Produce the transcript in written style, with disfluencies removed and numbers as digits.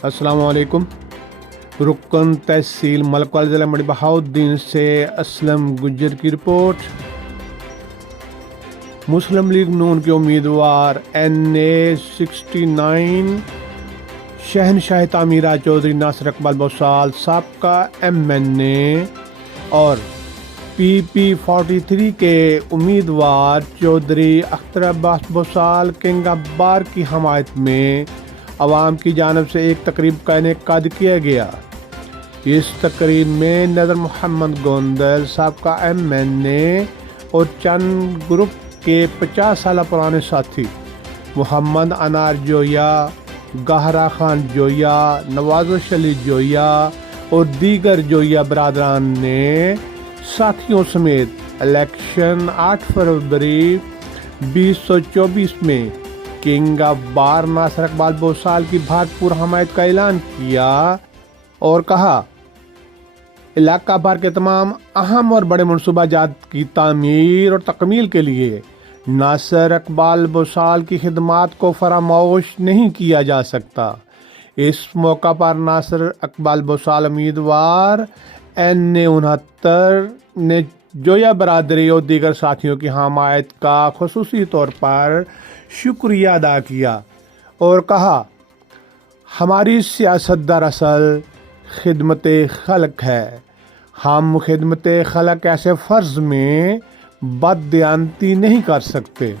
अस्सलाम वालेकुम। रुकन तहसील मलकवाल ज़िला मंडी बहाउद्दीन से असलम गुज्जर की रिपोर्ट। मुस्लिम लीग नून के उम्मीदवार NA 69 शहनशाह तामीरा चौधरी नासिर इकबाल बोसाल साबका MNA और PP 43 के उम्मीदवार चौधरी अख्तर अब्बास बोसाल किंग अब्बार की हमायत में अवाम की जानब से एक तकरीब का इनेकाद किया गया। इस तकरीब में नज़र मोहम्मद गोंदल साबका MNA और चंद ग्रुप के 50 साल पुराने साथी मोहम्मद अनार जोया, गहरा खान जोया, नवाज़ शली जोया और दीगर जोया बरादरान ने साथियों समेत इलेक्शन 8 फरवरी 2024 में किंग अब्बार नासिर इकबाल बोसाल की भरपूर हमायत का ऐलान किया और कहा, इलाका भर के तमाम अहम और बड़े मनसूबाजात की तामीर और तकमील के लिए नासिर इकबाल बोसाल की खिदमात को फरामोश नहीं किया जा सकता। इस मौका पर नासिर इकबाल बोसाल उम्मीदवार NA 69 ने जोया बरादरी और दीगर साथियों की हमायत का खुसूसी तौर पर शुक्रिया अदा किया और कहा, हमारी सियासत दरअसल खिदमत खल्क है। हम खिदमत खल्क ऐसे फ़र्ज़ में बददियानती नहीं कर सकते।